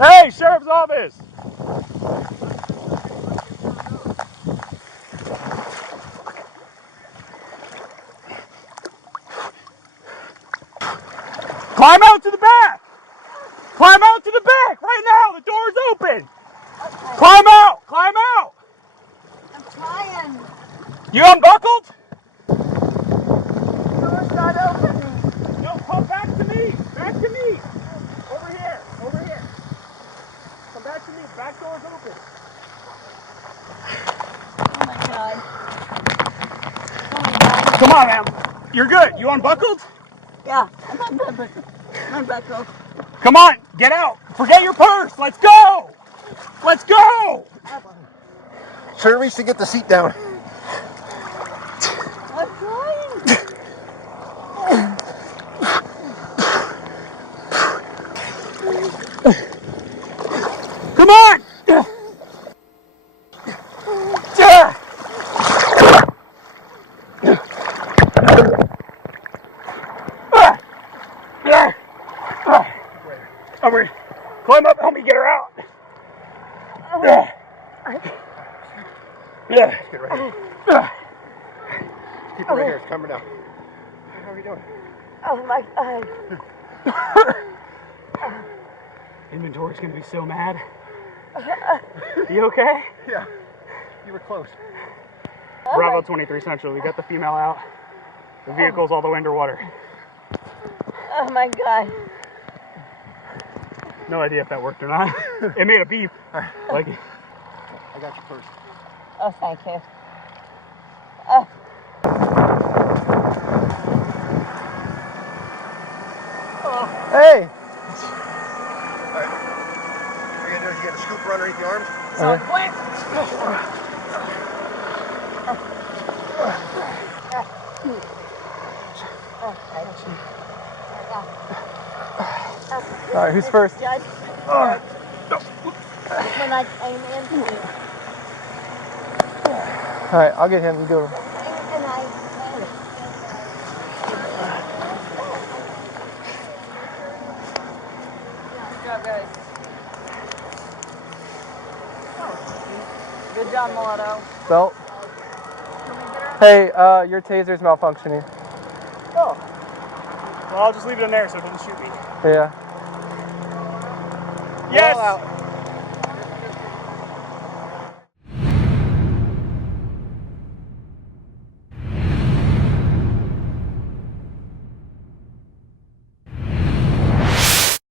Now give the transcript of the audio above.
Hey, Sheriff's Office! Climb out to the back! Climb out to the back right now! The door's open! Okay. Climb out! Climb out! I'm trying. You unbuckled? The door's not opening. No, come back to me! Back to me! Over here! Over here! Come back to me! Back door's open! Oh my god. Oh my god. Come on, ma'am. You're good. You unbuckled? Yeah, I'm unbuckled. I'm unbuckled. Come on, get out. Forget your purse. Let's go. Let's go. Sure reach to get the seat down. I'm trying. Come on. Over. Climb up. Help me get her out. Get right here. Keep it right here. It's coming down. How are you doing? Oh my god. Inventory's gonna be so mad. You okay? Yeah. You were close. Bravo 23 Central. We got the female out. The vehicle's all the way underwater. Oh my god. No idea if that worked or not. It made a beep. Like. I got your purse. Oh, thank you. Oh. Hey! Alright. What you're gonna do is you get a scoop run underneath the arms. So quick. Alright, who's first? Judge. When I came into it. Alright, I'll get him. You do it. And I. Good job, guys. Good job, Mulatto. Belt. Hey, your taser's malfunctioning. Oh. Well, I'll just leave it in there so it doesn't shoot me. Yeah. Yes. All out.